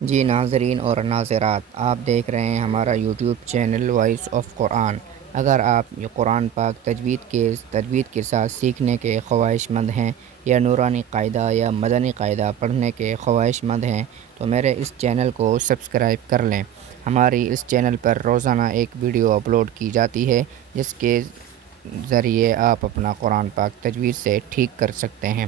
جی ناظرین اور ناظرات، آپ دیکھ رہے ہیں ہمارا یوٹیوب چینل وائس آف قرآن۔ اگر آپ یہ قرآن پاک تجوید کے ساتھ سیکھنے کے خواہش مند ہیں یا نورانی قاعدہ یا مدنی قاعدہ پڑھنے کے خواہش مند ہیں تو میرے اس چینل کو سبسکرائب کر لیں۔ ہماری اس چینل پر روزانہ ایک ویڈیو اپلوڈ کی جاتی ہے جس کے ذریعے آپ اپنا قرآن پاک تجوید سے ٹھیک کر سکتے ہیں۔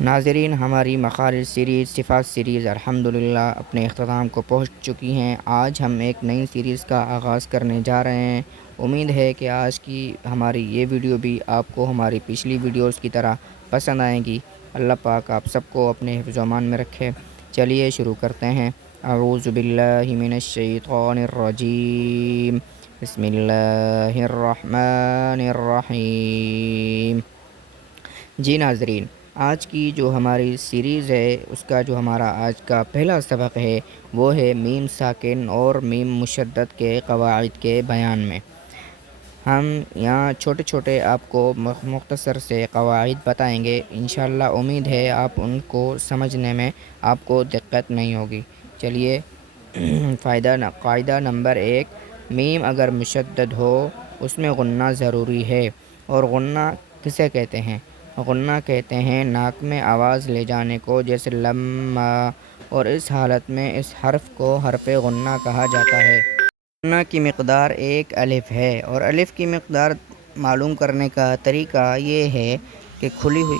ناظرین، ہماری مخارج سیریز، صفات سیریز الحمدللہ اپنے اختتام کو پہنچ چکی ہیں۔ آج ہم ایک نئی سیریز کا آغاز کرنے جا رہے ہیں۔ امید ہے کہ آج کی ہماری یہ ویڈیو بھی آپ کو ہماری پچھلی ویڈیوز کی طرح پسند آئے گی۔ اللہ پاک آپ سب کو اپنے حفظ و امان میں رکھے۔ چلیے شروع کرتے ہیں۔ اعوذ باللہ من الشیطان الرجیم، بسم اللہ الرحمن الرحیم۔ جی ناظرین، آج کی جو ہماری سیریز ہے اس کا جو ہمارا آج کا پہلا سبق ہے وہ ہے میم ساکن اور میم مشدد کے قواعد کے بیان میں۔ ہم یہاں چھوٹے چھوٹے آپ کو مختصر سے قواعد بتائیں گے۔ انشاءاللہ امید ہے آپ ان کو سمجھنے میں آپ کو دقت نہیں ہوگی۔ چلیے قاعدہ نمبر 1، میم اگر مشدد ہو اس میں غنہ ضروری ہے۔ اور غنہ کسے کہتے ہیں؟ غنہ کہتے ہیں ناک میں آواز لے جانے کو، جیسے لما، اور اس حالت میں اس حرف کو حرف غنہ کہا جاتا ہے۔ غنہ کی مقدار 1 الف ہے، اور الف کی مقدار معلوم کرنے کا طریقہ یہ ہے کہ کھلی ہوئی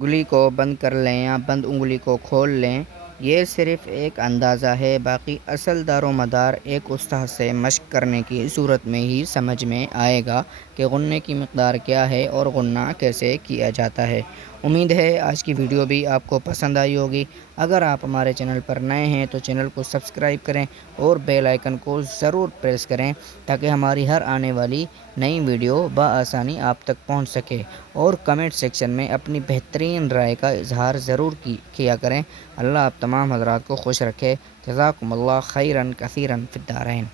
انگلی کو بند کر لیں یا بند انگلی کو کھول لیں۔ یہ صرف ایک اندازہ ہے، باقی اصل دار و مدار ایک استاد سے مشق کرنے کی صورت میں ہی سمجھ میں آئے گا کہ غنے کی مقدار کیا ہے اور غنہ کیسے کیا جاتا ہے۔ امید ہے آج کی ویڈیو بھی آپ کو پسند آئی ہوگی۔ اگر آپ ہمارے چینل پر نئے ہیں تو چینل کو سبسکرائب کریں اور بیل آئیکن کو ضرور پریس کریں تاکہ ہماری ہر آنے والی نئی ویڈیو بآسانی آپ تک پہنچ سکے، اور کمنٹ سیکشن میں اپنی بہترین رائے کا اظہار ضرور کیا کریں۔ اللہ آپ تمام حضرات کو خوش رکھے۔ جزاکم اللہ خیرا کثیرا فی الدارین۔